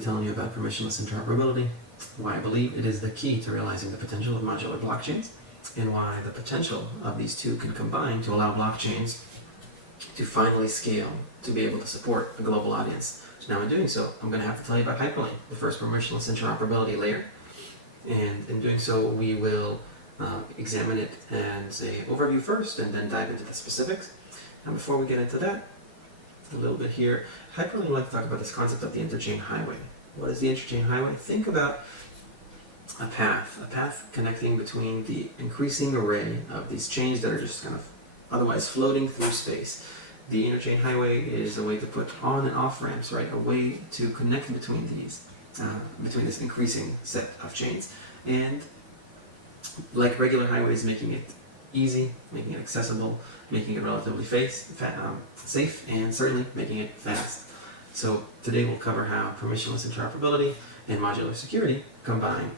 be telling you about permissionless interoperability, why I believe it is the key to realizing the potential of modular blockchains, and why the potential of these two can combine to allow blockchains to finally scale to be able to support a global audience. Now in doing so, I'm going to have to tell you about Hyperlane, the first permissionless interoperability layer. And in doing so, we will examine it as an overview first and then dive into the specifics. And before we get into that, a little bit here, Hyperlane would like to talk about this concept of the interchain highway. What is the interchain highway? Think about a path connecting between the increasing array of these chains that are just kind of otherwise floating through space. The interchain highway is a way to put on and off ramps, right? A way to connect between these, between this increasing set of chains. And like regular highways, making it easy, making it accessible, making it relatively safe, and certainly making it fast. So today we'll cover how permissionless interoperability and modular security combine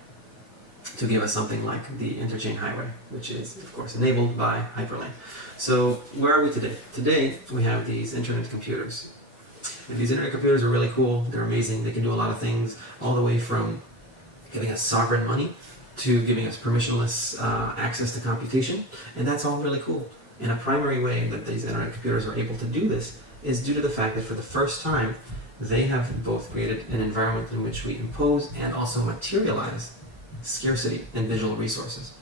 to give us something like the interchain highway, which is, of course, enabled by Hyperlane. So where are we today? Today we have these internet computers. And these internet computers are really cool. They're amazing. They can do a lot of things, all the way from giving us sovereign money to giving us permissionless access to computation. And that's all really cool. And a primary way that these internet computers are able to do this is due to the fact that for the first time, they have both created an environment in which we impose and also materialize scarcity and visual resources.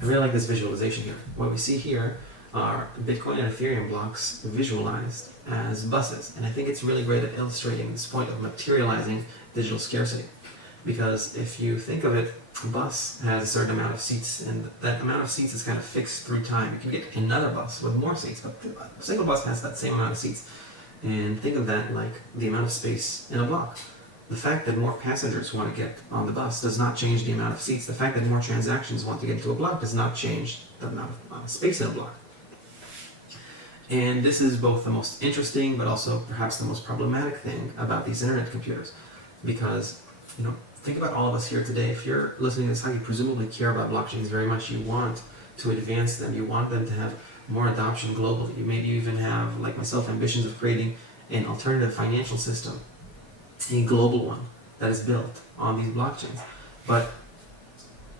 I really like this visualization here. What we see here are Bitcoin and Ethereum blocks visualized as buses. And I think it's really great at illustrating this point of materializing digital scarcity. Because if you think of it, a bus has a certain amount of seats, and that amount of seats is kind of fixed through time. You can get another bus with more seats, but a single bus has that same amount of seats. And think of that like the amount of space in a block. The fact that more passengers want to get on the bus does not change the amount of seats. The fact that more transactions want to get into a block does not change the amount of space in a block. And this is both the most interesting, but also perhaps the most problematic thing about these internet computers. Because, think about all of us here today. If you're listening to this, how you presumably care about blockchains very much. You want to advance them. You want them to have more adoption globally. You maybe even have, like myself, ambitions of creating an alternative financial system, a global one that is built on these blockchains. But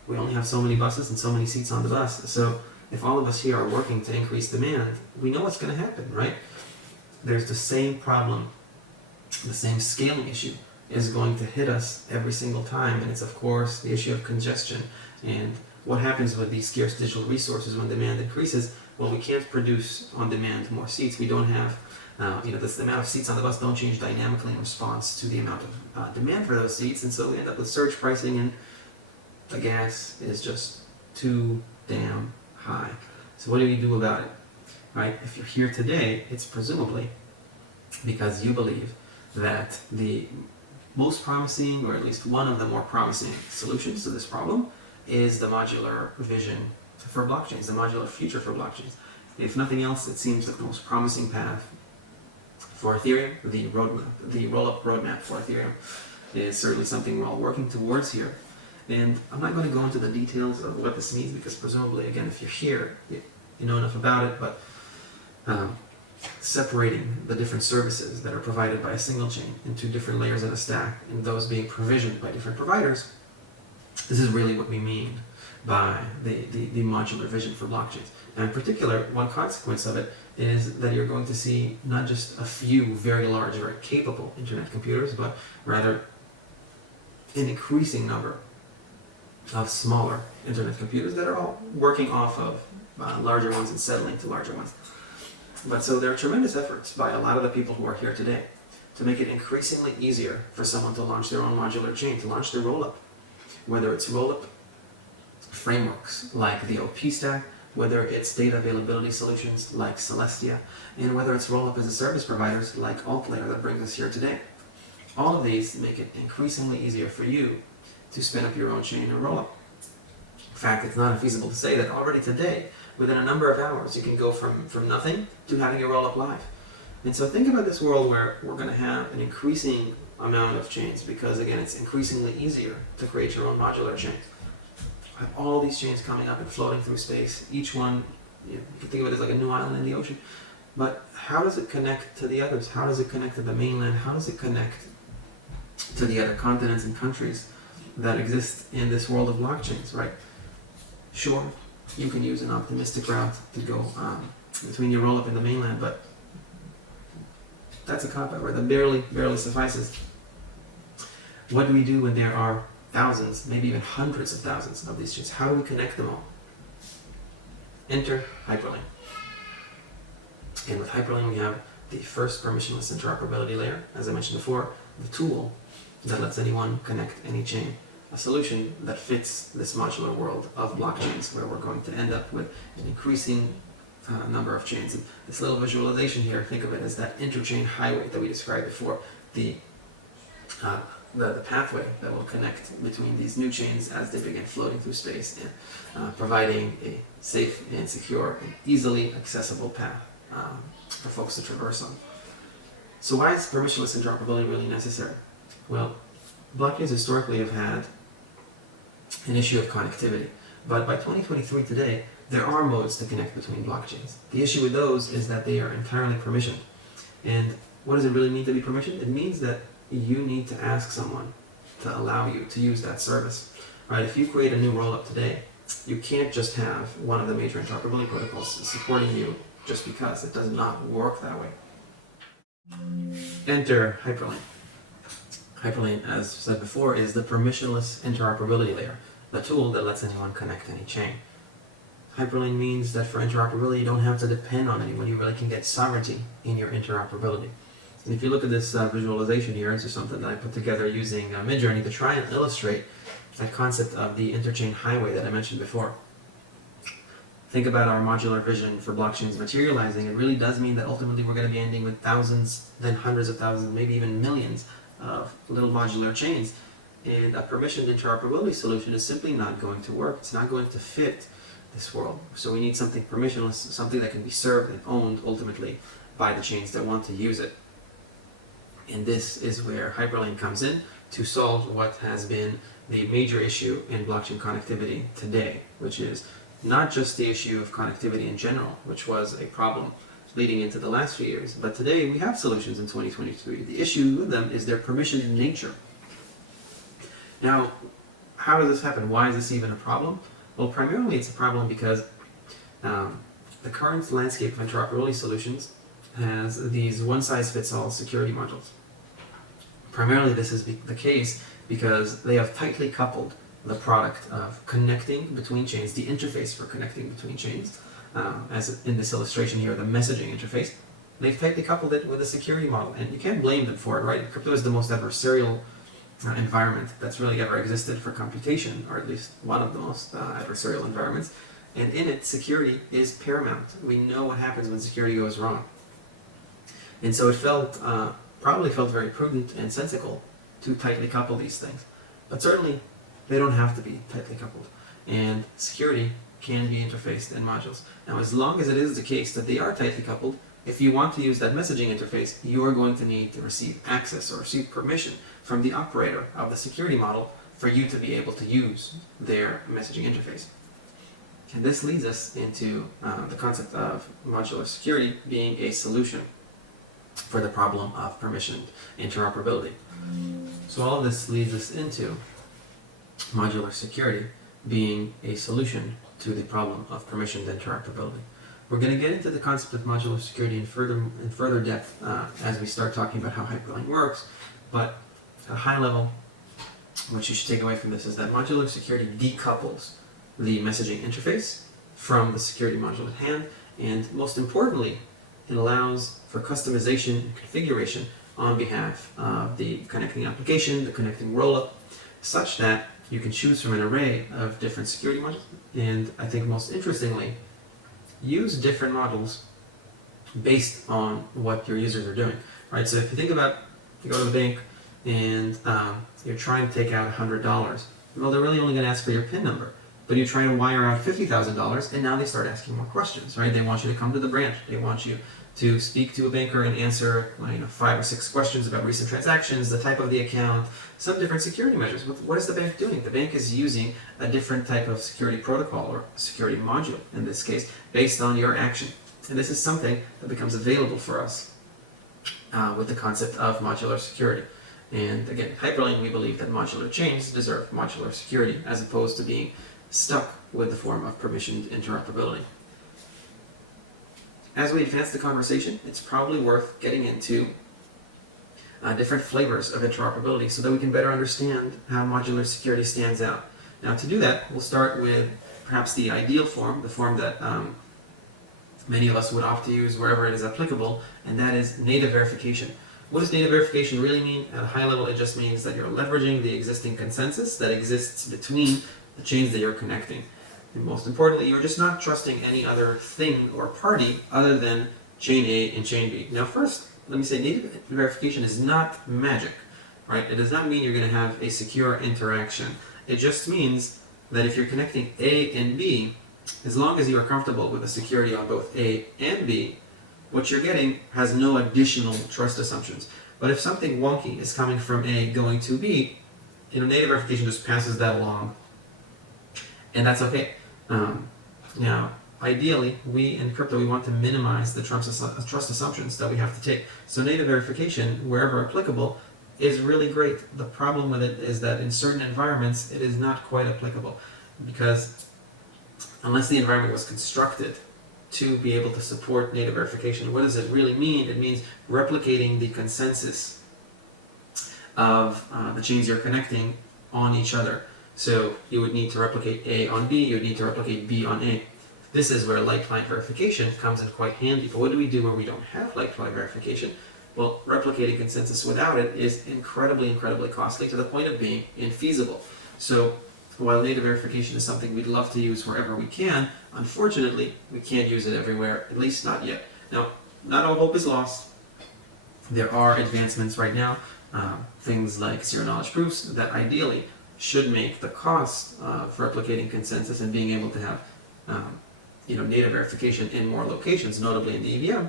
we only have so many buses and so many seats on the bus. So if all of us here are working to increase demand, we know what's going to happen, right? There's the same problem, the same scaling issue is going to hit us every single time. And it's, of course, the issue of congestion. And what happens with these scarce digital resources when demand increases? Well, we can't produce on demand more seats. We don't have the amount of seats on the bus don't change dynamically in response to the amount of demand for those seats, and so we end up with surge pricing, and the gas is just too damn high. So what do you do about it? Right? If you're here today, it's presumably because you believe that the most promising, or at least one of the more promising solutions to this problem is the modular vision for blockchains, the modular future for blockchains. If nothing else, it seems like the most promising path for Ethereum. The roll-up roadmap for Ethereum is certainly something we're all working towards here. And I'm not going to go into the details of what this means, because presumably, again, if you're here, you know enough about it, but separating the different services that are provided by a single chain into different layers in a stack, and those being provisioned by different providers, this is really what we mean by the modular vision for blockchains. And in particular, one consequence of it is that you're going to see not just a few very large, very capable internet computers, but rather an increasing number of smaller internet computers that are all working off of larger ones and settling to larger ones. But so there are tremendous efforts by a lot of the people who are here today to make it increasingly easier for someone to launch their own modular chain, to launch their roll-up. Whether it's roll-up frameworks like the OP stack, whether it's data availability solutions like Celestia, and whether it's roll-up as a service providers like AltLayer that brings us here today. All of these make it increasingly easier for you to spin up your own chain or roll-up. In fact, it's not unfeasible to say that already today, within a number of hours, you can go from nothing to having a roll-up live. And so think about this world where we're going to have an increasing amount of chains, because again, it's increasingly easier to create your own modular chain. I have all these chains coming up and floating through space. Each one, you can think of it as like a new island in the ocean. But how does it connect to the others? How does it connect to the mainland? How does it connect to the other continents and countries that exist in this world of blockchains, right? Sure, you can use an optimistic route to go between your rollup and the mainland, but that's a cop-out, right? That barely suffices. What do we do when there are thousands, maybe even hundreds of thousands of these chains? How do we connect them all? Enter Hyperlane. And with Hyperlane, we have the first permissionless interoperability layer, as I mentioned before, the tool that lets anyone connect any chain, a solution that fits this modular world of blockchains, where we're going to end up with an increasing number of chains. And this little visualization here, think of it as that interchain highway that we described before, the pathway that will connect between these new chains as they begin floating through space, and providing a safe and secure and easily accessible path for folks to traverse on. So why is permissionless interoperability really necessary? Well, blockchains historically have had an issue of connectivity, but by 2023 today, there are modes to connect between blockchains. The issue with those is that they are entirely permissioned. And what does it really mean to be permissioned? It means that you need to ask someone to allow you to use that service. Right? If you create a new rollup today, you can't just have one of the major interoperability protocols supporting you just because. It does not work that way. Enter Hyperlane. Hyperlane, as said before, is the permissionless interoperability layer, the tool that lets anyone connect any chain. Hyperlane means that for interoperability, you don't have to depend on anyone. You really can get sovereignty in your interoperability. And if you look at this visualization here, it's just something that I put together using Midjourney to try and illustrate that concept of the interchain highway that I mentioned before. Think about our modular vision for blockchains materializing. It really does mean that ultimately we're going to be ending with thousands, then hundreds of thousands, maybe even millions of little modular chains. And a permissioned interoperability solution is simply not going to work. It's not going to fit this world. So we need something permissionless, something that can be served and owned ultimately by the chains that want to use it. And this is where Hyperlane comes in to solve what has been the major issue in blockchain connectivity today, which is not just the issue of connectivity in general, which was a problem leading into the last few years, but today we have solutions in 2023. The issue with them is their permissioned nature. Now, how does this happen? Why is this even a problem? Well, primarily it's a problem because the current landscape of interoperability solutions has these one-size-fits-all security modules. Primarily this is the case because they have tightly coupled the product of connecting between chains, the interface for connecting between chains, as in this illustration here, the messaging interface. They've tightly coupled it with a security model, and you can't blame them for it, right? Crypto is the most adversarial environment that's really ever existed for computation, or at least one of the most adversarial environments. And in it, security is paramount. We know what happens when security goes wrong. And so it probably felt very prudent and sensible to tightly couple these things. But certainly, they don't have to be tightly coupled. And security can be interfaced in modules. Now, as long as it is the case that they are tightly coupled, if you want to use that messaging interface, you are going to need to receive access or receive permission from the operator of the security model for you to be able to use their messaging interface. And this leads us into the concept of modular security being a solution for the problem of permissioned interoperability. So all of this leads us into modular security being a solution to the problem of permissioned interoperability. We're going to get into the concept of modular security in further depth as we start talking about how Hyperlane works, but at a high level, what you should take away from this is that modular security decouples the messaging interface from the security module at hand, and most importantly, it allows for customization and configuration on behalf of the connecting application, the connecting rollup, such that you can choose from an array of different security modules, and I think most interestingly, use different models based on what your users are doing, right? So if you think about, you go to the bank and you're trying to take out $100, well, they're really only going to ask for your PIN number, but you try to wire out $50,000, and now they start asking more questions, right? They want you to come to the branch. They want you to speak to a banker and answer 5 or 6 questions about recent transactions, the type of the account, some different security measures. What is the bank doing? The bank is using a different type of security protocol or security module, in this case, based on your action. And this is something that becomes available for us with the concept of modular security. And again, Hyperlane, we believe that modular chains deserve modular security as opposed to being stuck with the form of permissioned interoperability. As we advance the conversation, it's probably worth getting into different flavors of interoperability so that we can better understand how modular security stands out. Now, to do that, we'll start with perhaps the ideal form, the form that many of us would opt to use wherever it is applicable, and that is native verification. What does native verification really mean? At a high level, it just means that you're leveraging the existing consensus that exists between the chains that you're connecting. And most importantly, you're just not trusting any other thing or party other than chain A and chain B. Now first, let me say native verification is not magic, right? It does not mean you're going to have a secure interaction. It just means that if you're connecting A and B, as long as you are comfortable with the security on both A and B, what you're getting has no additional trust assumptions. But if something wonky is coming from A going to B, native verification just passes that along, and that's okay. Now, ideally, we in crypto, we want to minimize the trust assumptions that we have to take. So native verification, wherever applicable, is really great. The problem with it is that in certain environments, it is not quite applicable, because unless the environment was constructed to be able to support native verification, what does it really mean? It means replicating the consensus of the chains you're connecting on each other. So you would need to replicate A on B, you would need to replicate B on A. This is where like-client verification comes in quite handy. But what do we do where we don't have like-client verification? Well, replicating consensus without it is incredibly costly, to the point of being infeasible. So while native verification is something we'd love to use wherever we can, unfortunately, we can't use it everywhere, at least not yet. Now, not all hope is lost. There are advancements right now, things like zero-knowledge proofs, that ideally should make the cost for replicating consensus and being able to have native verification in more locations, notably in the EVM,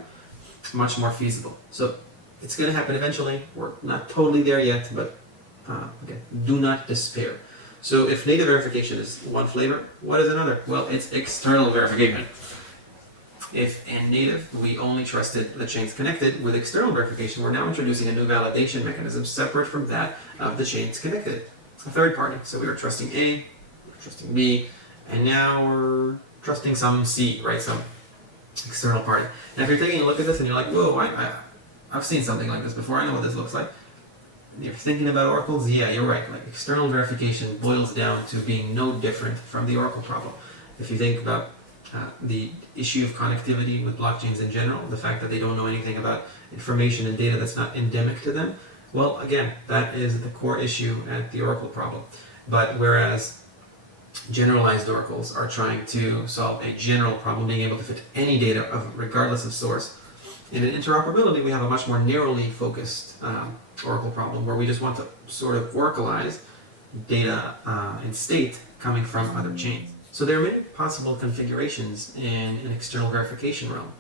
much more feasible. So it's going to happen eventually. We're not totally there yet, but again, do not despair. So if native verification is one flavor, what is another? Well, it's external verification. If in native we only trusted the chains connected, with external verification, we're now introducing a new validation mechanism separate from that of the chains connected. A third party. So we were trusting A, we were trusting B, and now we're trusting some C, right? Some external party. And if you're taking a look at this and you're like, whoa, I've seen something like this before, I know what this looks like. And you're thinking about oracles, yeah, you're right. Like, external verification boils down to being no different from the oracle problem. If you think about the issue of connectivity with blockchains in general, the fact that they don't know anything about information and data that's not endemic to them, well, again, that is the core issue at the oracle problem. But whereas generalized oracles are trying to solve a general problem, being able to fit any data regardless of source, in an interoperability, we have a much more narrowly focused oracle problem, where we just want to sort of oracleize data and state coming from other chains. So there are many possible configurations in an external verification realm.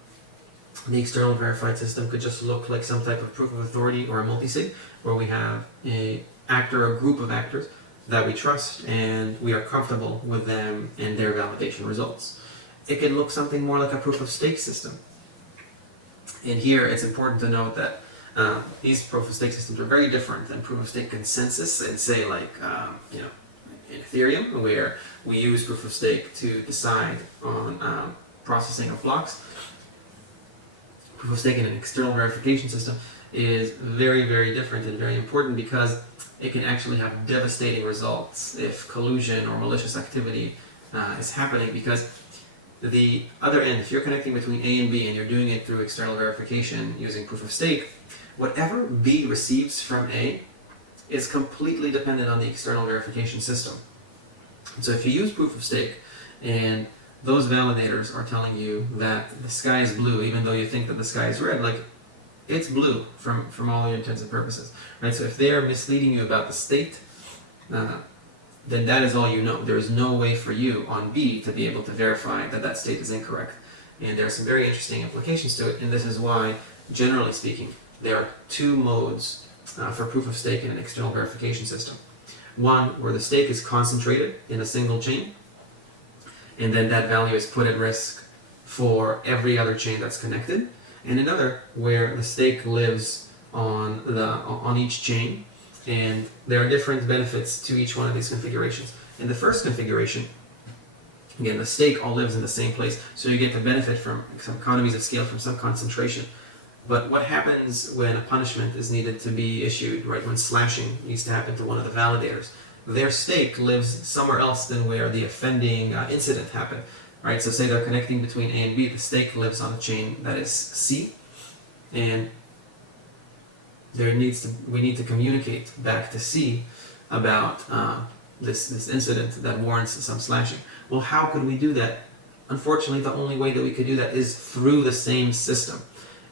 The external verified system could just look like some type of proof of authority or a multisig, where we have an actor or group of actors that we trust and we are comfortable with them and their validation results. It can look something more like a proof of stake system. And here it's important to note that these proof of stake systems are very different than proof of stake consensus, and say like in Ethereum, where we use proof of stake to decide on processing of blocks. Proof of stake in an external verification system is very different and very important, because it can actually have devastating results if collusion or malicious activity is happening, because the other end, if you're connecting between A and B and you're doing it through external verification using proof of stake, whatever B receives from A is completely dependent on the external verification system. So if you use proof of stake and those validators are telling you that the sky is blue, even though you think that the sky is red, like, it's blue from all your intents and purposes, right? So if they are misleading you about the state, then that is all you know. There is no way for you on B to be able to verify that that state is incorrect. And there are some very interesting implications to it, and this is why, generally speaking, there are two modes for proof of stake in an external verification system. One where the stake is concentrated in a single chain, and then that value is put at risk for every other chain that's connected, and another where the stake lives on each chain, And there are different benefits to each one of these configurations. In the first configuration, again, the stake all lives in the same place, so you get the benefit from some economies of scale, from some concentration. But what happens when a punishment is needed to be issued, right, when slashing needs to happen to one of the validators? Their stake lives somewhere else than where the offending incident happened, right? So say they're connecting between A and B, the stake lives on a chain that is C, and we need to communicate back to C about this incident that warrants some slashing. Well, how could we do that? Unfortunately, the only way that we could do that is through the same system.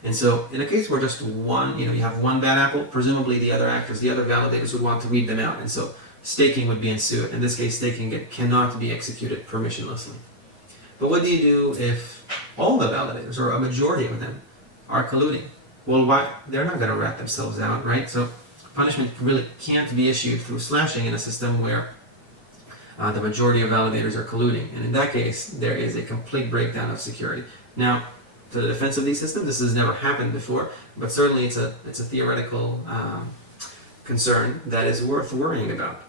And so in a case where just one, you have one bad apple, presumably the other actors, the other validators would want to read them out. And so staking would be ensued. In this case, staking cannot be executed permissionlessly. But what do you do if all the validators, or a majority of them, are colluding? Well, why? They're not going to rat themselves out, right? So punishment really can't be issued through slashing in a system where the majority of validators are colluding. And in that case, there is a complete breakdown of security. Now, to the defense of these systems, this has never happened before, but certainly it's a theoretical concern that is worth worrying about.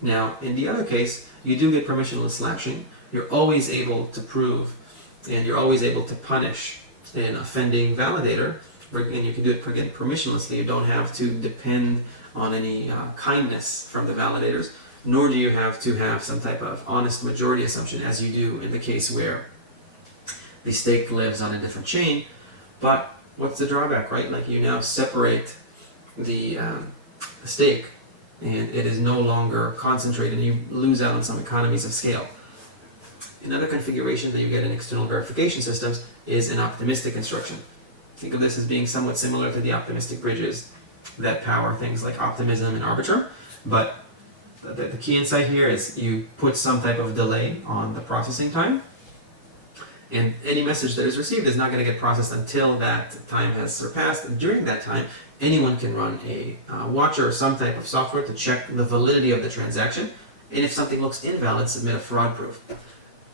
Now, in the other case, you do get permissionless slashing. You're always able to prove, and you're always able to punish an offending validator, and you can do it again permissionlessly. You don't have to depend on any kindness from the validators, nor do you have to have some type of honest majority assumption, as you do in the case where the stake lives on a different chain. But what's the drawback, right? Like, you now separate the stake, and it is no longer concentrated, and you lose out on some economies of scale. Another configuration that you get in external verification systems is an optimistic construction. Think of this as being somewhat similar to the optimistic bridges that power things like optimism and arbiter, but the key insight here is you put some type of delay on the processing time, and any message that is received is not going to get processed until that time has surpassed. And during that time, anyone can run a watcher or some type of software to check the validity of the transaction, and if something looks invalid, submit a fraud proof.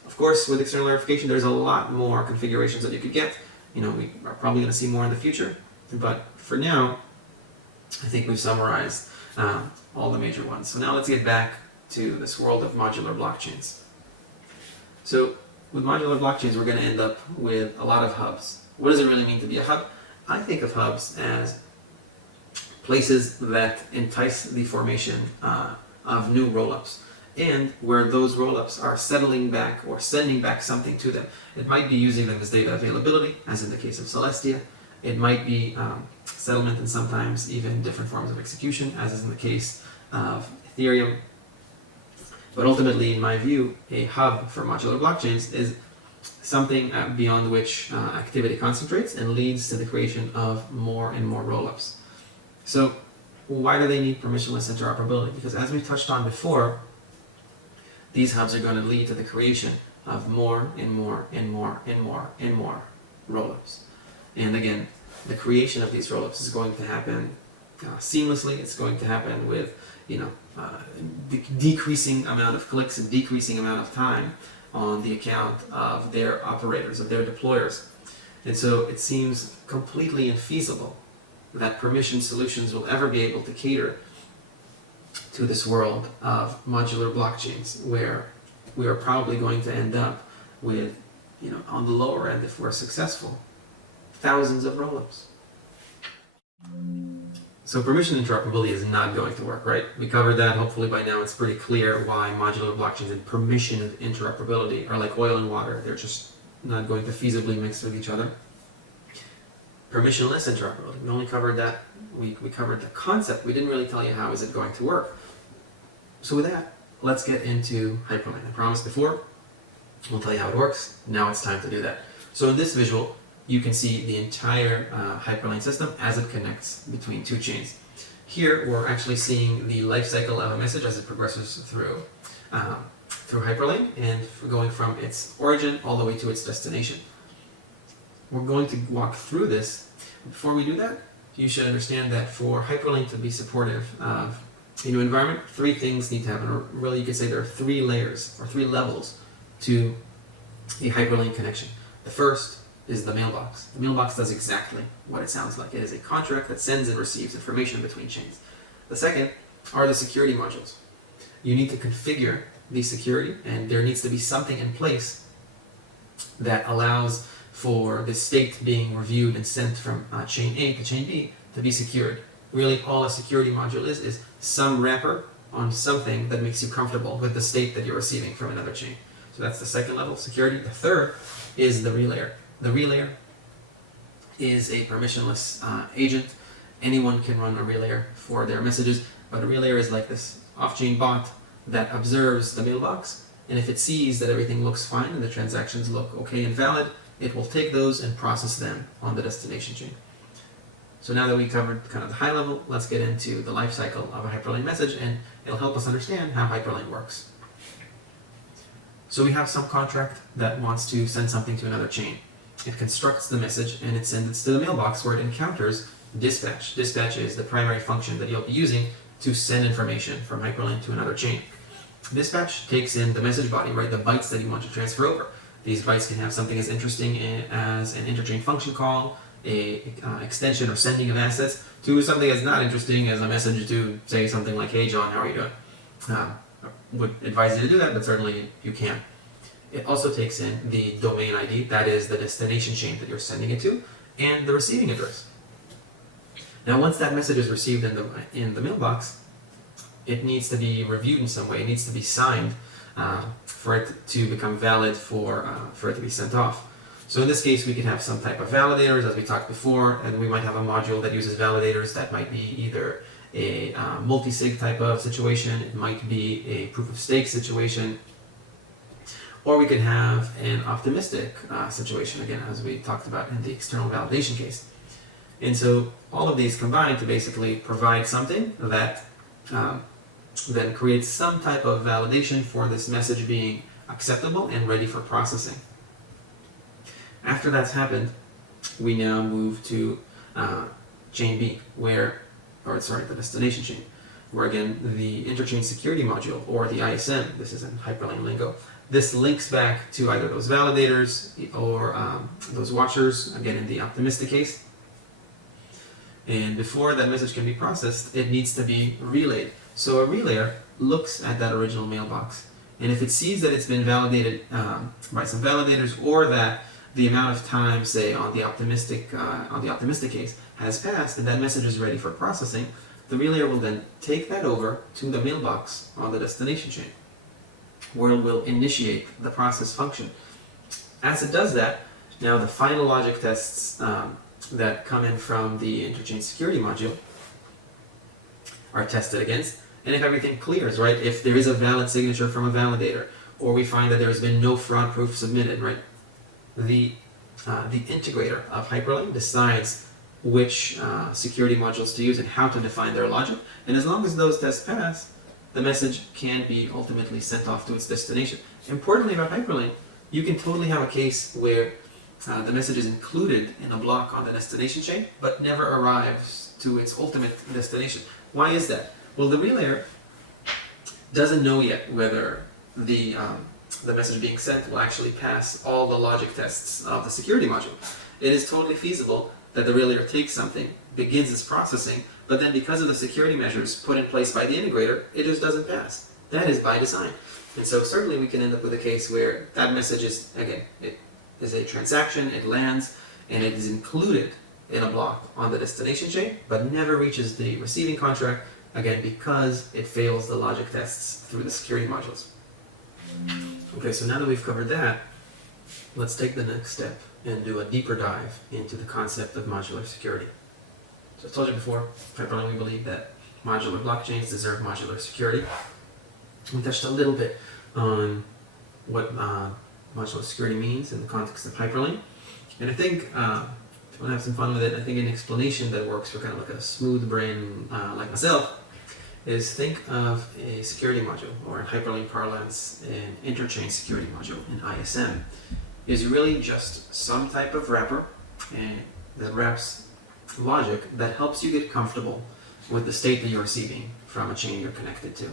Of course, with external verification, there's a lot more configurations that you could get. We are probably going to see more in the future, but for now, I think we've summarized all the major ones. So now let's get back to this world of modular blockchains. So with modular blockchains, we're going to end up with a lot of hubs. What does it really mean to be a hub? I think of hubs as places that entice the formation of new rollups, and where those rollups are settling back or sending back something to them. It might be using them as data availability, as in the case of Celestia. It might be settlement and sometimes even different forms of execution, as is in the case of Ethereum. But ultimately, in my view, a hub for modular blockchains is something beyond which activity concentrates and leads to the creation of more and more rollups. So why do they need permissionless interoperability? Because as we touched on before, these hubs are going to lead to the creation of more and more and more and more and more rollups. And again, the creation of these rollups is going to happen seamlessly. It's going to happen with decreasing amount of clicks and decreasing amount of time on the account of their operators, of their deployers. And so it seems completely infeasible that permission solutions will ever be able to cater to this world of modular blockchains, where we are probably going to end up with, on the lower end, if we're successful, thousands of rollups. So permission interoperability is not going to work, right? We covered that. Hopefully by now it's pretty clear why modular blockchains and permissioned interoperability are like oil and water. They're just not going to feasibly mix with each other. Permissionless interoperability, we only covered that. We covered the concept. We didn't really tell you how is it going to work. So with that, let's get into Hyperlane. I promised before, we'll tell you how it works. Now it's time to do that. So in this visual, you can see the entire Hyperlane system as it connects between two chains. Here, we're actually seeing the life cycle of a message as it progresses through Hyperlane, and going from its origin all the way to its destination. We're going to walk through this. Before we do that, you should understand that for Hyperlane to be supportive of a new environment, three things need to happen, or really you could say there are three layers or three levels to a Hyperlane connection. The first is the mailbox. The mailbox does exactly what it sounds like. It is a contract that sends and receives information between chains. The second are the security modules. You need to configure the security, and there needs to be something in place that allows for the state being reviewed and sent from chain A to chain B to be secured. Really, all a security module is some wrapper on something that makes you comfortable with the state that you're receiving from another chain. So that's the second level, security. The third is the relayer. The relayer is a permissionless agent. Anyone can run a relayer for their messages, but a relayer is like this off-chain bot that observes the mailbox, and if it sees that everything looks fine and the transactions look okay and valid, it will take those and process them on the destination chain. So now that we covered kind of the high level, let's get into the life cycle of a Hyperlane message, and it'll help us understand how Hyperlane works. So we have some contract that wants to send something to another chain. It constructs the message and it sends it to the mailbox where it encounters dispatch. Dispatch is the primary function that you'll be using to send information from Hyperlane to another chain. Dispatch takes in the message body, right, the bytes that you want to transfer over. These bytes can have something as interesting as an interchain function call, a extension or sending of assets, to something as not interesting as a message to say something like, "Hey John, how are you doing?" I would advise you to do that, but certainly you can. It also takes in the domain ID, that is the destination chain that you're sending it to, and the receiving address. Now, once that message is received in the mailbox, it needs to be reviewed in some way. It needs to be signed for it to become valid for it to be sent off. So in this case, we could have some type of validators, as we talked before, and we might have a module that uses validators. That might be either a multi-sig type of situation, it might be a proof-of-stake situation, or we could have an optimistic situation, again, as we talked about in the external validation case. And so all of these combine to basically provide something that then creates some type of validation for this message being acceptable and ready for processing. After that's happened, we now move to chain B, the destination chain, where again, the interchain security module, or the ISM, this is in Hyperlane lingo, this links back to either those validators or those watchers, again in the optimistic case. And before that message can be processed, it needs to be relayed. So a relayer looks at that original mailbox, and if it sees that it's been validated by some validators, or that the amount of time, say on the optimistic case, has passed and that message is ready for processing, the relayer will then take that over to the mailbox on the destination chain, where it will initiate the process function. As it does that, now the final logic tests that come in from the interchain security module are tested against, and if everything clears, right, if there is a valid signature from a validator, or we find that there has been no fraud proof submitted, right, the integrator of Hyperlane decides which security modules to use and how to define their logic, and as long as those tests pass, the message can be ultimately sent off to its destination. Importantly about Hyperlane, you can totally have a case where the message is included in a block on the destination chain, but never arrives to its ultimate destination. Why is that? Well, the relayer doesn't know yet whether the message being sent will actually pass all the logic tests of the security module. It is totally feasible that the relayer takes something, begins its processing, but then because of the security measures put in place by the integrator, it just doesn't pass. That is by design. And so certainly we can end up with a case where that message is, again, it is a transaction, it lands, and it is included in a block on the destination chain, but never reaches the receiving contract, again, because it fails the logic tests through the security modules. Okay, so now that we've covered that, let's take the next step and do a deeper dive into the concept of modular security. So I told you before, Hyperlane, we believe that modular blockchains deserve modular security. We touched a little bit on what modular security means in the context of Hyperlane. And I think, if you want to have some fun with it, I think an explanation that works for kind of like a smooth brain like myself is think of a security module, or in Hyperlane parlance, an interchain security module, an ISM, is really just some type of wrapper that wraps logic that helps you get comfortable with the state that you're receiving from a chain you're connected to.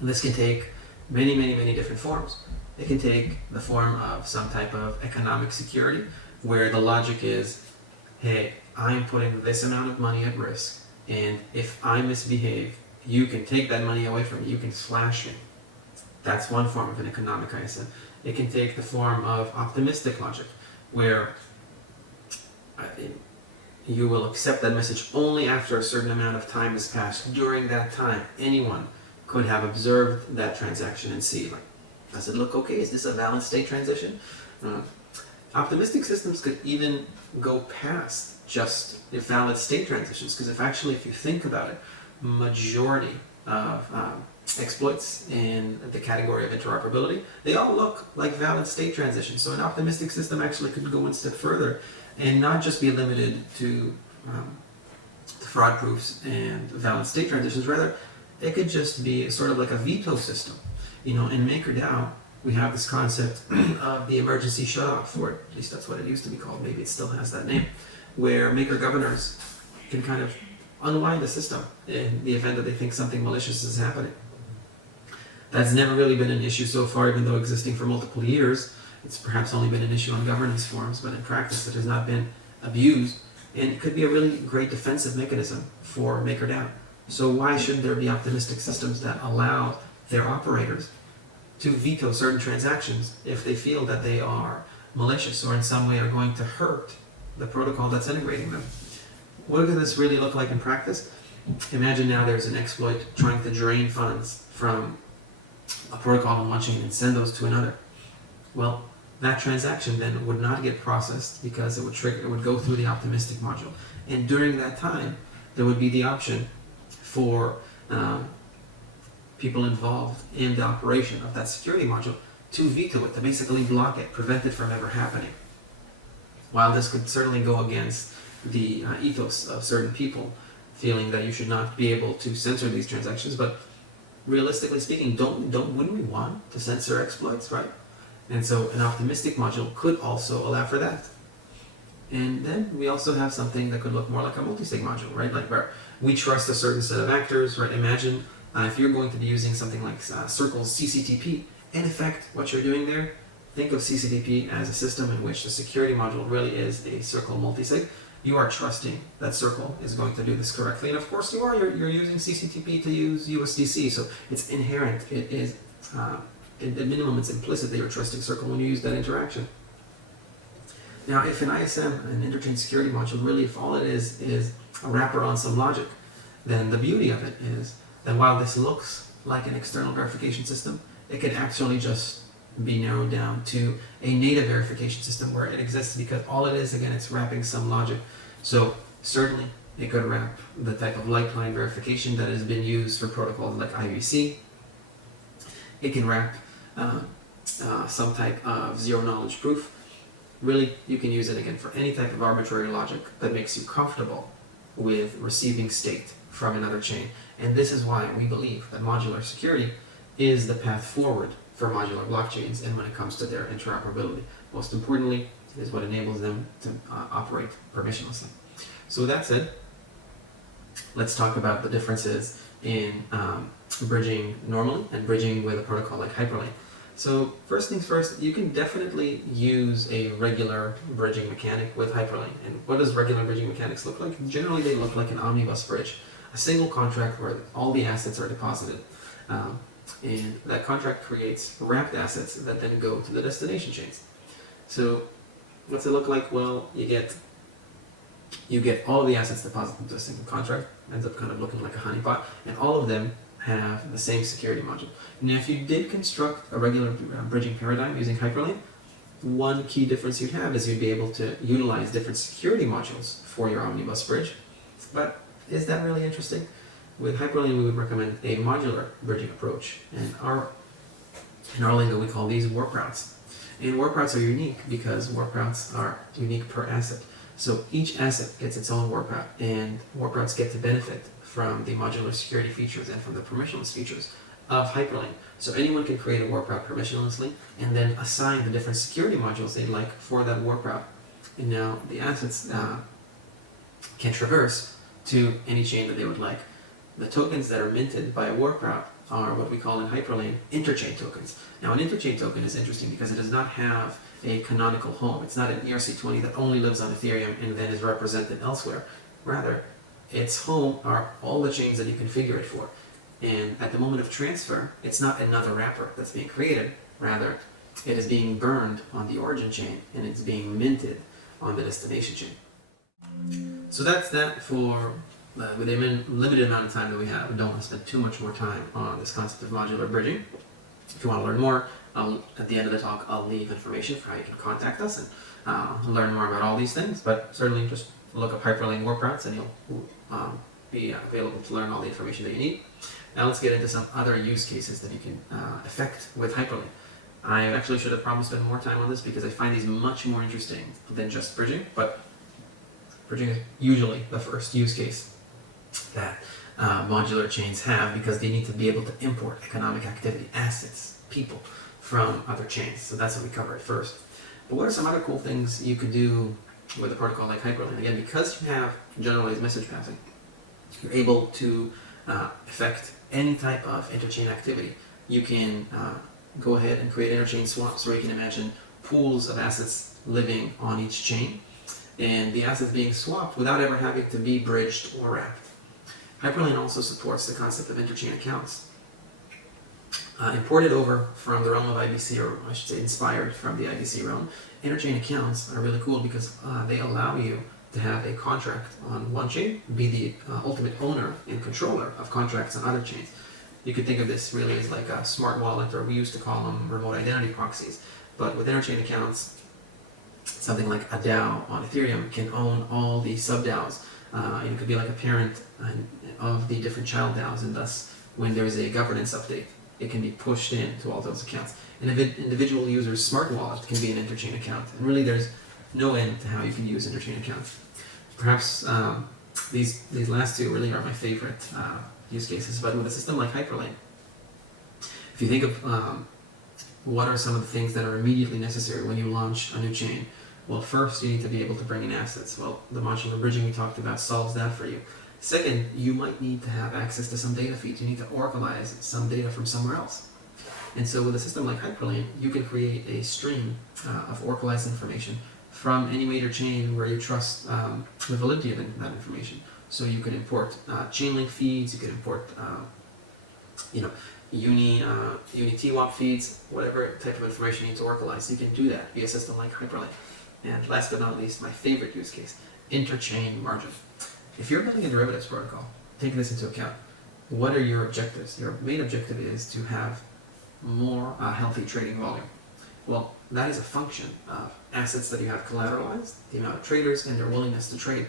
And this can take many, many, many different forms. It can take the form of some type of economic security, where the logic is, hey, I'm putting this amount of money at risk And if I misbehave, you can take that money away from me. You can slash me. That's one form of an economic ISM. It can take the form of optimistic logic, where you will accept that message only after a certain amount of time has passed. During that time, anyone could have observed that transaction and see, like, does it look okay? Is this a valid state transition? Optimistic systems could even go past just valid state transitions, because if you think about it, majority of exploits in the category of interoperability, they all look like valid state transitions. So an optimistic system actually could go one step further and not just be limited to fraud proofs and valid state transitions. Rather, it could just be sort of like a veto system. In MakerDAO, we have this concept of the emergency shutoff, or at least that's what it used to be called. Maybe it still has that name, where maker governors can kind of unwind the system in the event that they think something malicious is happening. That's never really been an issue so far, even though existing for multiple years. It's perhaps only been an issue on governance forums, but in practice it has not been abused, and it could be a really great defensive mechanism for MakerDAO. So why shouldn't there be optimistic systems that allow their operators to veto certain transactions if they feel that they are malicious or in some way are going to hurt the protocol that's integrating them? What does this really look like in practice? Imagine now there's an exploit trying to drain funds from a protocol on one chain and send those to another. Well, that transaction then would not get processed because it would go through the optimistic module. And during that time, there would be the option for people involved in the operation of that security module to veto it, to basically block it, prevent it from ever happening. While this could certainly go against the ethos of certain people, feeling that you should not be able to censor these transactions, but realistically speaking, wouldn't we want to censor exploits, right? And so an optimistic module could also allow for that. And then we also have something that could look more like a multi-sig module, right? Like where we trust a certain set of actors, right? Imagine if you're going to be using something like Circle's CCTP. In effect, what you're doing there, think of CCTP as a system in which the security module really is a Circle multi-sig. You are trusting that Circle is going to do this correctly. And of course you are. You're using CCTP to use USDC. So it's inherent. It is, at minimum, it's implicit that you're trusting Circle when you use that interaction. Now, if an ISM, an interchain security module, really, if all it is a wrapper on some logic, then the beauty of it is that while this looks like an external verification system, it can actually just be narrowed down to a native verification system where it exists because all it is, again, it's wrapping some logic. So certainly it could wrap the type of lifeline verification that has been used for protocols like IVC. It can wrap some type of zero-knowledge proof. Really, you can use it, again, for any type of arbitrary logic that makes you comfortable with receiving state from another chain. And this is why we believe that modular security is the path forward for modular blockchains and when it comes to their interoperability. Most importantly, it is what enables them to operate permissionlessly. So with that said, let's talk about the differences in bridging normally and bridging with a protocol like Hyperlane. So first things first, you can definitely use a regular bridging mechanic with Hyperlane. And what does regular bridging mechanics look like? Generally, they look like an omnibus bridge, a single contract where all the assets are deposited. And that contract creates wrapped assets that then go to the destination chains. So what's it look like? Well, you get all of the assets deposited into a single contract. Ends up kind of looking like a honeypot, and all of them have the same security module. Now, if you did construct a regular bridging paradigm using Hyperlane, one key difference you'd have is you'd be able to utilize different security modules for your omnibus bridge. But is that really interesting? With Hyperlane, we would recommend a modular bridging approach. And in our lingo, we call these warp routes. And warp routes are unique because warp routes are unique per asset. So each asset gets its own warp route, and warp routes get to benefit from the modular security features and from the permissionless features of Hyperlane. So anyone can create a warp route permissionlessly and then assign the different security modules they'd like for that warp route. And now the assets can traverse to any chain that they would like. The tokens that are minted by a warp route are what we call in Hyperlane interchain tokens. Now, an interchain token is interesting because it does not have a canonical home. It's not an ERC20 that only lives on Ethereum and then is represented elsewhere. Rather, its home are all the chains that you configure it for. And at the moment of transfer, it's not another wrapper that's being created. Rather, it is being burned on the origin chain and it's being minted on the destination chain. So that's that for with the limited amount of time that we have. We don't want to spend too much more time on this concept of modular bridging. If you want to learn more, at the end of the talk, I'll leave information for how you can contact us and learn more about all these things. But certainly just look up Hyperlane Warp and you'll be available to learn all the information that you need. Now let's get into some other use cases that you can effect with Hyperlane. I actually should have probably spent more time on this because I find these much more interesting than just bridging, but bridging is usually the first use case that modular chains have because they need to be able to import economic activity, assets, people from other chains. So that's what we cover at first. But what are some other cool things you can do with a protocol like Hyperlane? Again, because you have generalized message passing, you're able to affect any type of interchain activity. You can go ahead and create interchain swaps where you can imagine pools of assets living on each chain and the assets being swapped without ever having to be bridged or wrapped. Hyperlane also supports the concept of interchain accounts. Imported over from the realm of IBC, or I should say inspired from the IBC realm, interchain accounts are really cool because they allow you to have a contract on one chain, be the ultimate owner and controller of contracts on other chains. You could think of this really as like a smart wallet, or we used to call them remote identity proxies. But with interchain accounts, something like a DAO on Ethereum can own all the sub-DAOs. It could be like a parent of the different child DAOs, and thus when there's a governance update, it can be pushed into all those accounts. An individual user's smart wallet can be an interchain account, and really there's no end to how you can use interchain accounts. Perhaps these last two really are my favorite use cases, but with a system like Hyperlane, if you think of what are some of the things that are immediately necessary when you launch a new chain, well, first you need to be able to bring in assets. Well, the modular bridging we talked about solves that for you. Second, you might need to have access to some data feeds. You need to oracleize some data from somewhere else. And so with a system like Hyperlane, you can create a stream of oracleized information from any major chain where you trust the validity of that information. So you could import chain link feeds, you could import Uni TWAP feeds, whatever type of information you need to oracleize. You can do that via a system like Hyperlane. And last but not least, my favorite use case, interchain margin. If you're building a derivatives protocol, take this into account. What are your objectives? Your main objective is to have more healthy trading volume. Well, that is a function of assets that you have collateralized, the amount of traders, and their willingness to trade.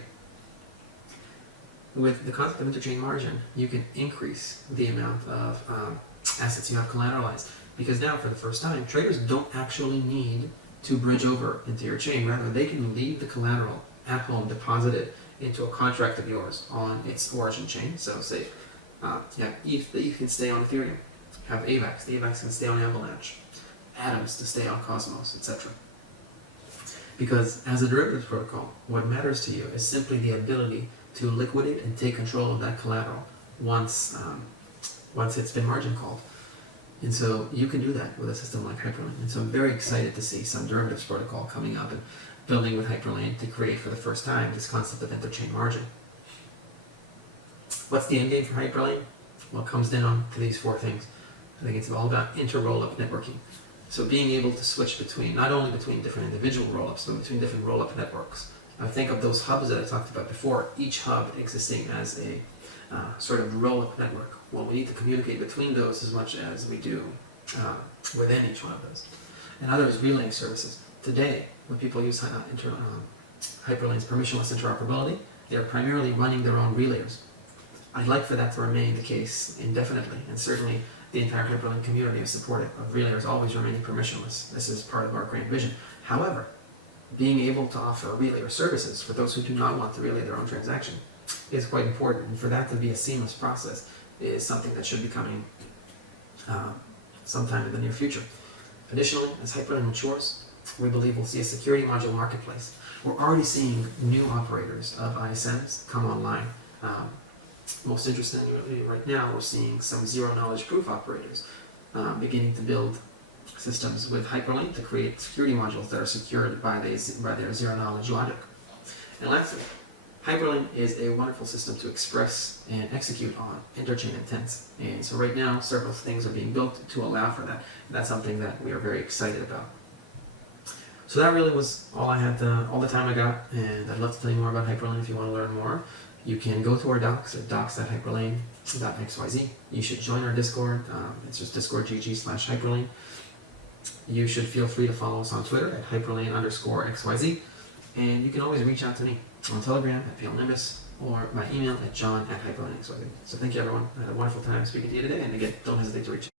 With the concept of interchain margin, you can increase the amount of assets you have collateralized, because now, for the first time, traders don't actually need to bridge over into your chain. Rather, they can leave the collateral at home deposited into a contract of yours on its origin chain. So say you have ETH, the ETH can stay on Ethereum. You have AVAX, the AVAX can stay on Avalanche. Atoms to stay on Cosmos, etc. Because as a derivatives protocol, what matters to you is simply the ability to liquidate and take control of that collateral once it's been margin called. And so you can do that with a system like Hyperlane. And so I'm very excited to see some derivatives protocol coming up and building with Hyperlane to create for the first time this concept of interchain margin. What's the end game for Hyperlane? Well, it comes down to these four things. I think it's all about inter-rollup networking. So being able to switch between, not only between different individual rollups, but between different rollup networks. I think of those hubs that I talked about before, each hub existing as a sort of rollup network. Well, we need to communicate between those as much as we do within each one of those. And other is relaying services. Today, when people use Hyperlane's permissionless interoperability, they're primarily running their own relayers. I'd like for that to remain the case indefinitely, and certainly the entire Hyperlane community is supportive of relayers always remaining permissionless. This is part of our grand vision. However, being able to offer relayer services for those who do not want to relay their own transaction is quite important, and for that to be a seamless process is something that should be coming sometime in the near future. Additionally, as Hyperlane matures, we believe we'll see a security module marketplace. We're already seeing new operators of ISMs come online. Most interestingly, right now, we're seeing some zero-knowledge proof operators beginning to build systems with Hyperlane to create security modules that are secured by their zero-knowledge logic. And lastly, Hyperlane is a wonderful system to express and execute on interchain intents. And so right now, several things are being built to allow for that. And that's something that we are very excited about. So that really was all I had, all the time I got. And I'd love to tell you more about Hyperlane if you want to learn more. You can go to our docs at docs.hyperlane.xyz. You should join our Discord. It's just discord.gg/hyperlane. You should feel free to follow us on Twitter at hyperlane_xyz. And you can always reach out to me on Telegram at PaleNimbus or by email at john@hyperlane.xyz. So thank you, everyone. I had a wonderful time speaking to you today. And again, don't hesitate to reach out.